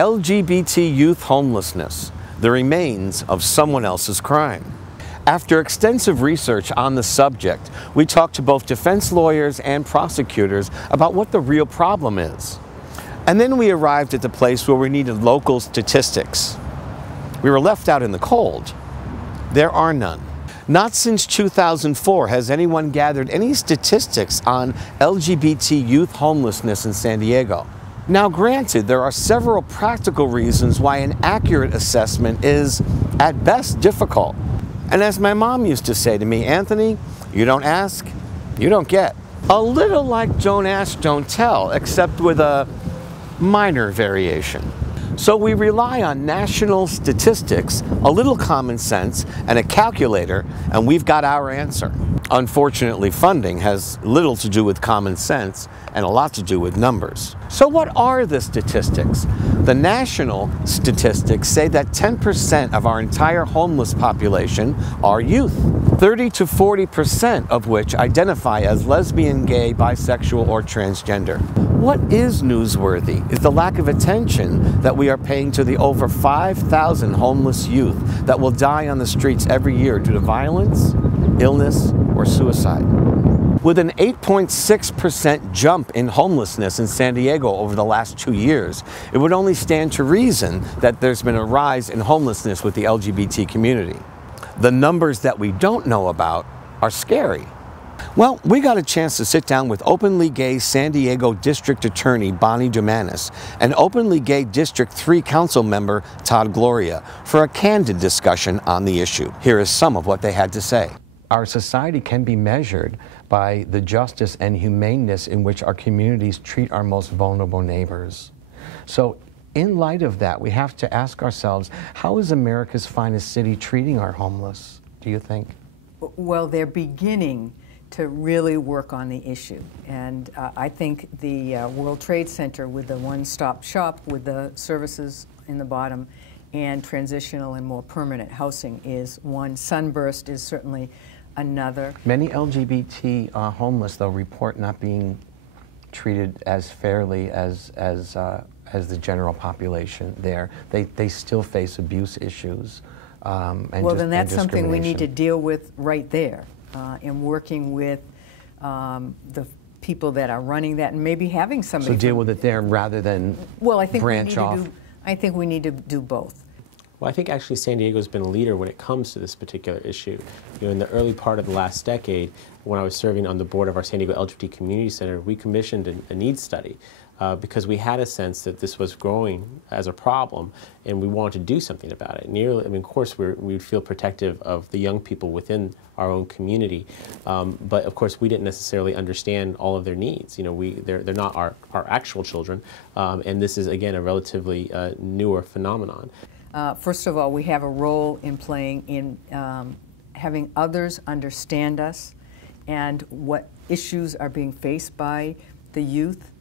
LGBT youth homelessness, the remains of someone else's crime. After extensive research on the subject, we talked to both defense lawyers and prosecutors about what the real problem is. And then we arrived at the place where we needed local statistics. We were left out in the cold. There are none. Not since 2004 has anyone gathered any statistics on LGBT youth homelessness in San Diego. Now granted, there are several practical reasons why an accurate assessment is, at best, difficult. And as my mom used to say to me, Anthony, you don't ask, you don't get. A little like don't ask, don't tell, except with a minor variation. So we rely on national statistics, a little common sense, and a calculator, and we've got our answer. Unfortunately, funding has little to do with common sense and a lot to do with numbers. So what are the statistics? The national statistics say that 10% of our entire homeless population are youth, 30 to 40% of which identify as lesbian, gay, bisexual, or transgender. What is newsworthy is the lack of attention that we are paying to the over 5,000 homeless youth that will die on the streets every year due to violence, illness, or suicide. With an 8.6% jump in homelessness in San Diego over the last 2 years, it would only stand to reason that there's been a rise in homelessness with the LGBT community. The numbers that we don't know about are scary. Well, we got a chance to sit down with openly gay San Diego District Attorney Bonnie Dumanis and openly gay District 3 Councilmember Todd Gloria for a candid discussion on the issue. Here is some of what they had to say. Our society can be measured by the justice and humaneness in which our communities treat our most vulnerable neighbors. So in light of that, we have to ask ourselves, how is America's finest city treating our homeless, do you think? Well, they're beginning to really work on the issue. And I think the World Trade Center with the one-stop shop with the services in the bottom and transitional and more permanent housing is one. Sunburst is certainly another. Many LGBT homeless, though, report not being treated as fairly as the general population there. They still face abuse issues well, then that's something we need to deal with right there in working with the people that are running that and maybe having somebody. So deal with it there rather than branch off. I think we need to do both. Well, I think actually San Diego's been a leader when it comes to this particular issue. You know, in the early part of the last decade, when I was serving on the board of our San Diego LGBT Community Center, we commissioned a needs study because we had a sense that this was growing as a problem and we wanted to do something about it. Of course, we feel protective of the young people within our own community, but of course we didn't necessarily understand all of their needs. You know, they're not our actual children, and this is, again, a relatively newer phenomenon. First of all, we have a role in playing in having others understand us and what issues are being faced by the youth.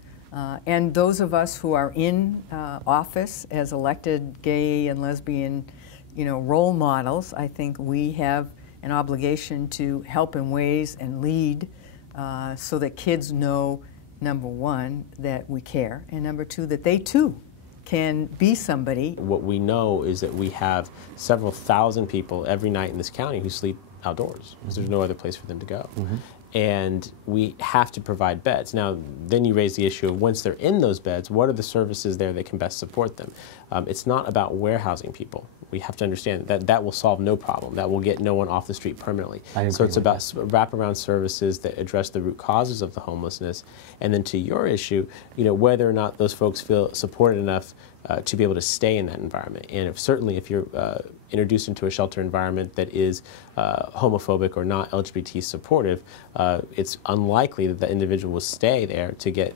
And those of us who are in office as elected gay and lesbian, role models, I think we have an obligation to help in ways and lead so that kids know, number one, that we care, and number two, that they too can be somebody. What we know is that we have several thousand people every night in this county who sleep outdoors because there's no other place for them to go. Mm-hmm. And we have to provide beds. Now, then you raise the issue of once they're in those beds, what are the services there that can best support them? It's not about warehousing people. We have to understand that will solve no problem. That will get no one off the street permanently. So it's about wraparound services that address the root causes of the homelessness. And then to your issue, whether or not those folks feel supported enough to be able to stay in that environment. And certainly if you're introduced into a shelter environment that is homophobic or not LGBT supportive, it's unlikely that the individual will stay there to get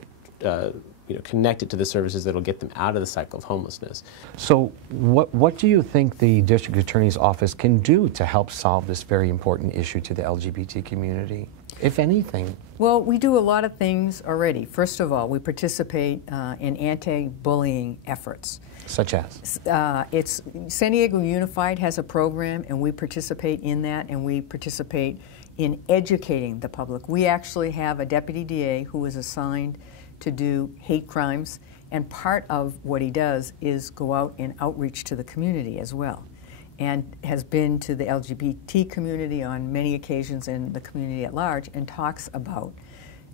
connected to the services that will get them out of the cycle of homelessness. So what do you think the District Attorney's Office can do to help solve this very important issue to the LGBT community, if anything? Well, we do a lot of things already. First of all, we participate in anti-bullying efforts. Such as? San Diego Unified has a program, and we participate in that, and we participate in educating the public. We actually have a deputy DA who is assigned to do hate crimes And part of what he does is go out and outreach to the community as well, and has been to the LGBT community on many occasions and the community at large, and talks about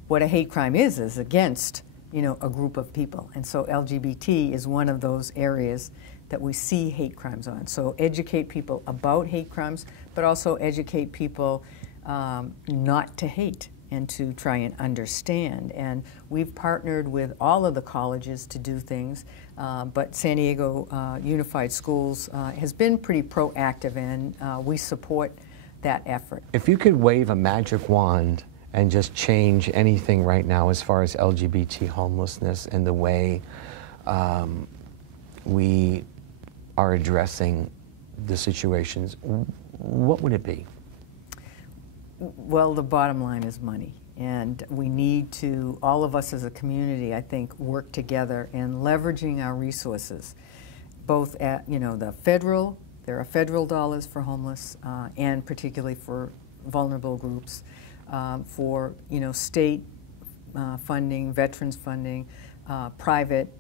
what a hate crime is against, you know, a group of people. And so LGBT is one of those areas that we see hate crimes on. So educate people about hate crimes, but also educate people not to hate and to try and understand. And we've partnered with all of the colleges to do things, but San Diego Unified Schools has been pretty proactive, and we support that effort. If you could wave a magic wand and just change anything right now as far as LGBT homelessness and the way we are addressing the situations, what would it be? Well, the bottom line is money, and we need to, all of us as a community, I think, work together in leveraging our resources, both at, you know, the federal, there are federal dollars for homeless, and particularly for vulnerable groups, for, you know, state funding, veterans funding, private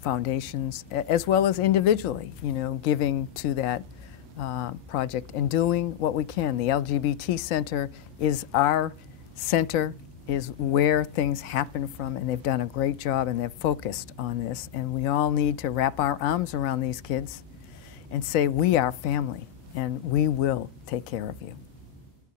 foundations, as well as individually, you know, giving to that project and doing what we can. The LGBT Center is our center, is where things happen from, and they've done a great job, and they're focused on this, and we all need to wrap our arms around these kids and say, we are family, and we will take care of you.